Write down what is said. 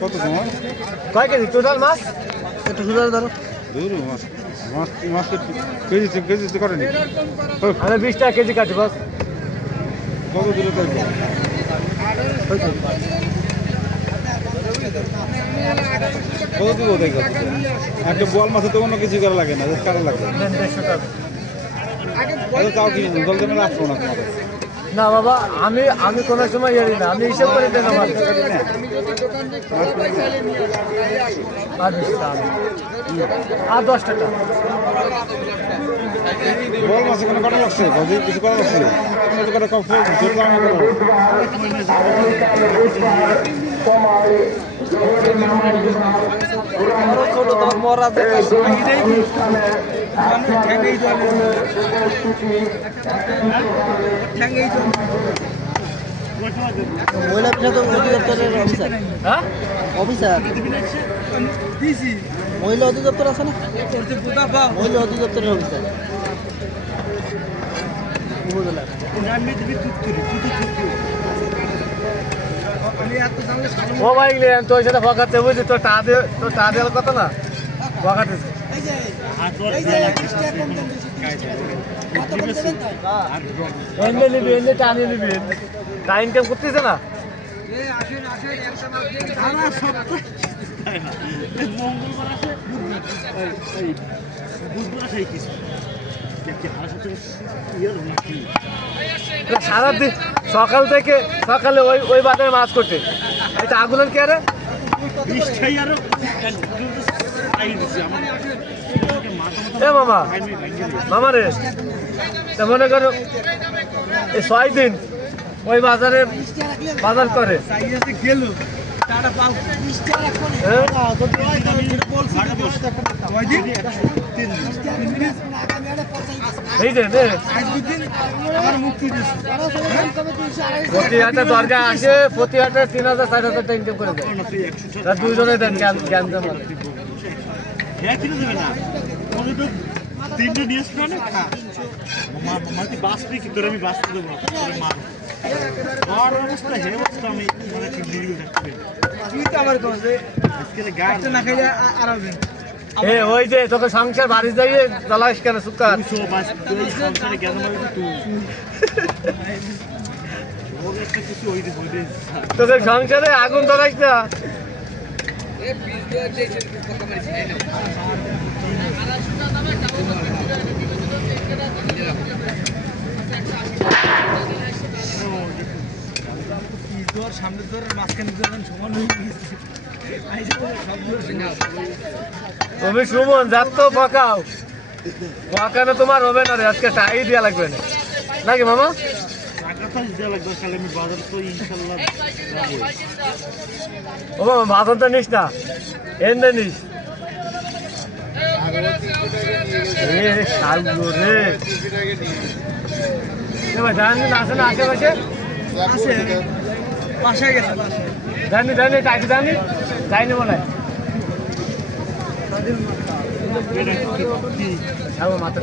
কত তোমার কয় কেজি টোটাল মাছ? একটু সুন্দর ধরো। মাছ মাছ মাছ কেজিতে করেনি আমি 20 টাকা কেজি কাটি বস। কত দূরে তাই কত দূর তাই একটা বোয়াল মাছে তো অন্য কিছু করা লাগে না কাটা লাগে 150 টাকা। তাও কি বলতে মেলা আসবো না তোমার না বাবা, আমি কোনো সময় জানি না, আমি হিসাব করে দেন আমার আর 20 টাকা আর 10 টাকা। বল মাছে কোনো কটা লাগছে কিছু করা লাগছে করে কম ছোট তোমার মরা মহিলা বিষয় অধিদপ্তরের অফিসার। হ্যাঁ অফিসার মহিলা অধিদপ্তর আছে না, মহিলা অধিদপ্তরের অফিসার মোবাইল তোর সাথে ফকাতে বুঝছি, তোর টা দেওয়ার কথা না ফকাতেছে। এনে নিবি, এনে টানিয়ে নিবি, তা ইনকাম করতেছে না। সারাদিন সকালে ওই বাজারে মাছ করতে, এটা আগুনের কে রে মামা রে, মনে করো 6 দিন ওই বাজারে বাজার করে। প্রতি হাটে দরকার আসে, প্রতি হাটে 3000-4000 টাকা ইনকাম করে দেয়। দুইজনে দেন জ্ঞান জমা তিনটে নিয়ে আসবে না মাটি বাঁচবে কি তোর আমি বাঁচতে দেবো না আমার অবস্থা হে অবস্থা আমি মানে কি নির্গল থাকতে তুই তো আমার কাছে গাছ না খাইলে আর হবে এ ওই যে তোকে সংসার বাড়ি যাইয়ে জ্বালাস কেন সুকার তুই সংসারে গেল মানে তুই ওর একটা কিছু ওই দে তোকে সংসারে আগুন ধরাইস না। এ বীজ দেওয়ার যে কথা মারিস না সামনে তোর মাঝখানে সমান হয়ে গেছে। তুমি সুমন যাত তো পকাও পকানো তোমার হবে না রে, আজকে টাই দেওয়া লাগবে না নাকি মামা? ও মামা বাজার তো নিস না, এনে নিস আছে না আশেপাশে জানি জানি টাকি জানি যাইনি বলে মাথা